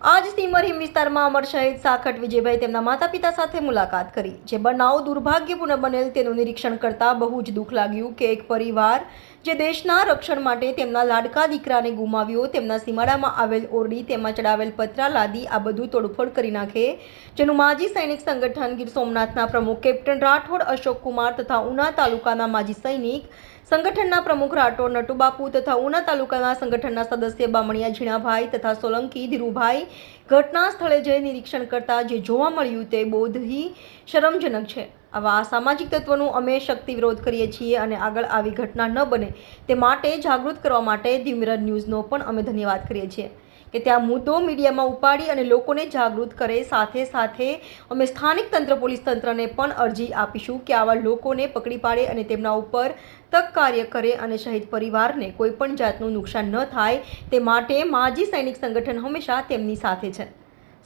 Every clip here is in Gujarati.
આજ સીમર હિમ વિસ્તારમાં અમર શહીદ સાખટ વિજયભાઈ તેમના માતા પિતા સાથે મુલાકાત કરી. જે બનાવ દુર્ભાગ્યપૂર્ણ બનેલ તેનું નિરીક્ષણ કરતા બહુ જ દુઃખ લાગ્યું કે એક પરિવાર જે દેશના રક્ષણ માટે તેમના લાડકા દીકરાને ગુમાવ્યો, તેમના સીમાડામાં આવેલ ઓરડી, તેમાં ચડાવેલ પતરા, લાદી, આ બધું તોડફોડ કરી નાખે. જેનું માજી સૈનિક સંગઠન ગીર સોમનાથના પ્રમુખ કેપ્ટન રાઠોડ, અશોક કુમાર તથા ઉના તાલુકાના માજી સૈનિક સંગઠનના પ્રમુખ રાઠોડ નટુબાપુ તથા ઉના તાલુકાના સંગઠનના સદસ્ય બામણિયા ઝીણાભાઈ તથા સોલંકી ધીરુભાઈ ઘટના સ્થળે જઈ નિરીક્ષણ કરતા જે જોવા મળ્યું તે બોધહી શરમજનક છે. આવા સામાજિક તત્વોનું અમે શક્તિ વિરોધ કરીએ છીએ અને આગળ આવી ઘટના ન બને તે માટે જાગૃત કરવા માટે ધીમરન ન્યૂઝનો પણ અમે ધન્યવાદ કરીએ છીએ. કે ત્યાં મુદ્દો મીડિયામાં ઉપાડી અને લોકોને જાગૃત કરે. સાથે સાથે અમે સ્થાનિક તંત્ર, પોલીસ તંત્રને પણ અરજી આપીશું કે આવા લોકોને પકડી પાડે અને તેમના ઉપર તક કાર્ય કરે અને શહીદ પરિવારને કોઈ પણ જાતનું નુકસાન ન થાય તે માટે માજી સૈનિક સંગઠન હંમેશા તેમની સાથે છે.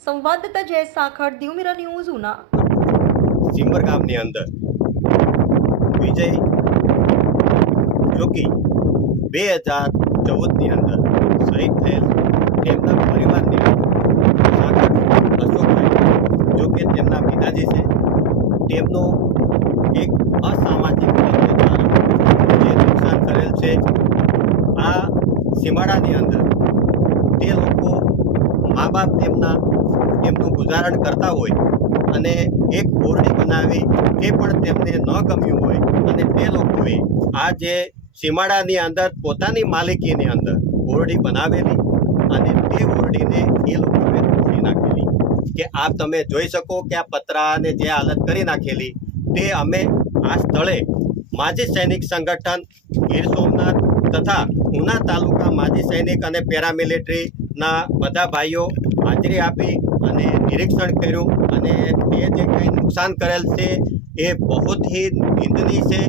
સંવાદદાતા જય સાખર દિવમીરા ન્યૂઝ, ઉના. સિમર ગામની અંદર વિજય જોકી બે હજાર ચૌદની અંદર શહીદ થયેલ તેમના પરિવારને સાગર અશોકભાઈ, જો કે તેમના પિતાજી છે, તેમનો એક અસામાજિક જે નુકસાન કરેલ છે આ સીમાડાની અંદર તે લોકો મા બાપ તેમના, તેમનું ગુજારણ કરતા હોય અને એક ઓરડી બનાવી તે પણ તેમને ન ગમ્યું હોય અને તે લોકોએ આ જે સીમાડાની અંદર પોતાની માલિકીની અંદર ઓરડી બનાવેલી અને તે ઓરડીને એ લોકોએ તોડી નાખેલી. કે આ તમે જોઈ શકો કે આ પતરાને જે હાલત કરી નાખેલી, તે અમે આ સ્થળે માજી સૈનિક સંગઠન, ગીર સોમનાથ તથા ઉના તાલુકા માજી સૈનિક અને પેરામિલિટરીના બધા ભાઈઓ હાજરી આપી અને નિરીક્ષણ કર્યું અને તે જે કંઈ નુકસાન કરેલ છે એ બહુ જ નિંદનીય છે.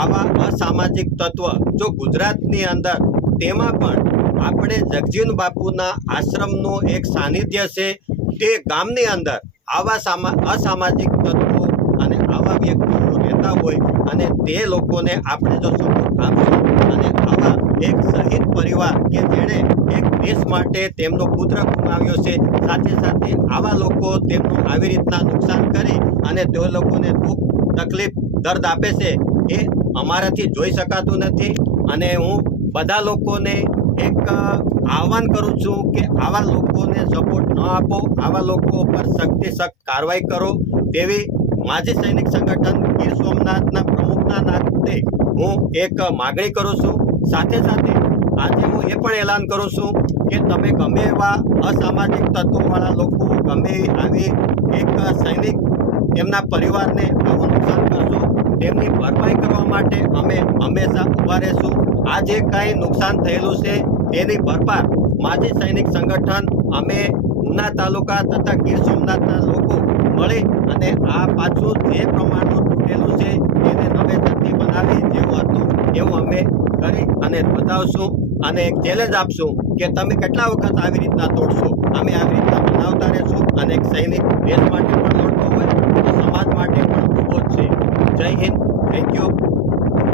આવા અસામાજિક તત્વ જો ગુજરાતની અંદર, તેમાં પણ આપણે જગજીવન બાપુના આશ્રમનું એક સાનિધ્ય છે તે ગામની અંદર આવા સામા, અસામાજિક તત્વો અને આવા વ્યક્તિઓ રહેતા હોય અને તે લોકોને આપણે જો સપોર્ટ આપશું અને આવા એક શહીદ પરિવાર કે જેણે એક દેશ માટે તેમનો પુત્ર ગુમાવ્યો છે, સાથે સાથે આવા લોકો તેમનું આવી રીતના નુકસાન કરી અને તે લોકોને દુઃખ, તકલીફ, દર્દ આપે છે, એ અમારાથી જોઈ શકાતું નથી અને હું બધા લોકોને એક આહવાન કરું છું કે આવા લોકોને સપોર્ટ ન આપો, આવા લોકો પર શક્તિશક્ત સખ્ત કાર્યવાહી કરો. તેવી માજી સૈનિક સંગઠન ગીર સોમનાથના પ્રમુખના નાતે હું એક માગણી કરું છું. સાથે સાથે આજે હું એ પણ એલાન કરું છું કે તમે ગમે એવા અસામાજિક તત્વોવાળા લોકો ગમે આવી એક સૈનિક તેમના પરિવારને આવું નુકસાન કરશો, તેમની ભરપાઈ કરવા માટે અમે હંમેશા ઊભા રહેશું. આ જે કાંઈ નુકસાન થયેલું છે, તેની ભરપાઈ માજી સૈનિક સંગઠન, અમે ઉના તાલુકા તથા ગીર સોમનાથના લોકો મળી અને આ પાછું જે પ્રમાણનું તૂટેલું છે, તેને નવેસરથી બનાવી જેવું હતું, એવું અમે કરી અને બતાવશું અને એક ચેલેન્જ આપશું કે તમે કેટલા વખત આવી રીતના તોડશો? અમે આવી રીતના બનાવતા રહેશું અને એક સૈનિક દેશ